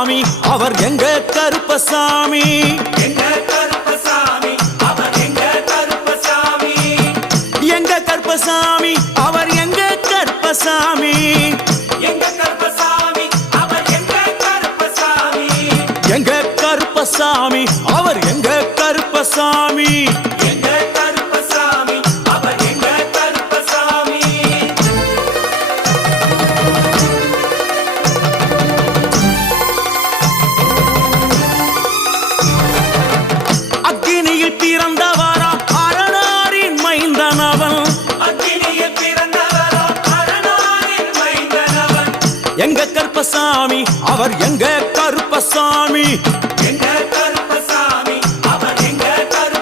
கருப்பசாமி அவர் எங்க கருப்பசாமி எங்க கருப்பசாமி அவர் எங்க கருப்பசாமி எங்க கருப்பசாமி அவர் எங்க கருப்பசாமி எங்க கருப்பசாமி அவர் எங்க கருப்பசாமி எங்க கருப்பசாமி அவர் எங்க கருப்பசாமி எங்க கருப்பசாமி அவர் எங்க கருப்பசாமி அக்கினியில் பிறந்தவரா அரணாரின் மைந்தனவன் அக்கினியில் பிறந்தவரோ அரணாரின் மைந்தனவன் எங்க கருப்பசாமி அவர் எங்க கருப்பசாமி எங்க